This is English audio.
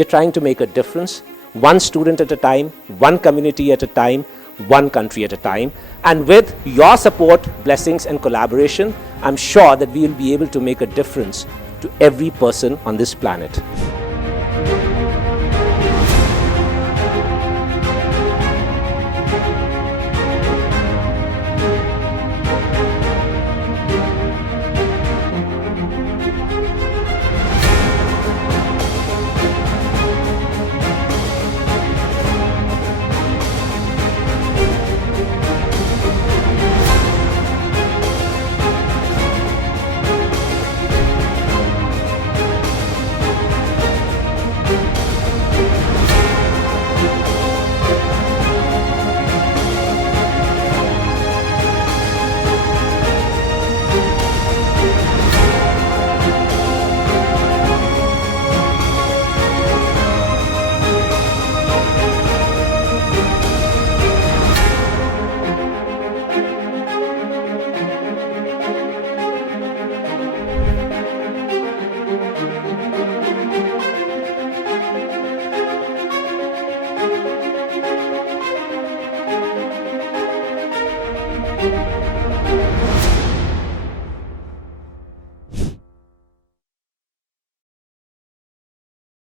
We are trying to make a difference, one student at a time, one community at a time, one country at a time. And with your support, blessings and collaboration, I'm sure that we will be able to make a difference to every person on this planet.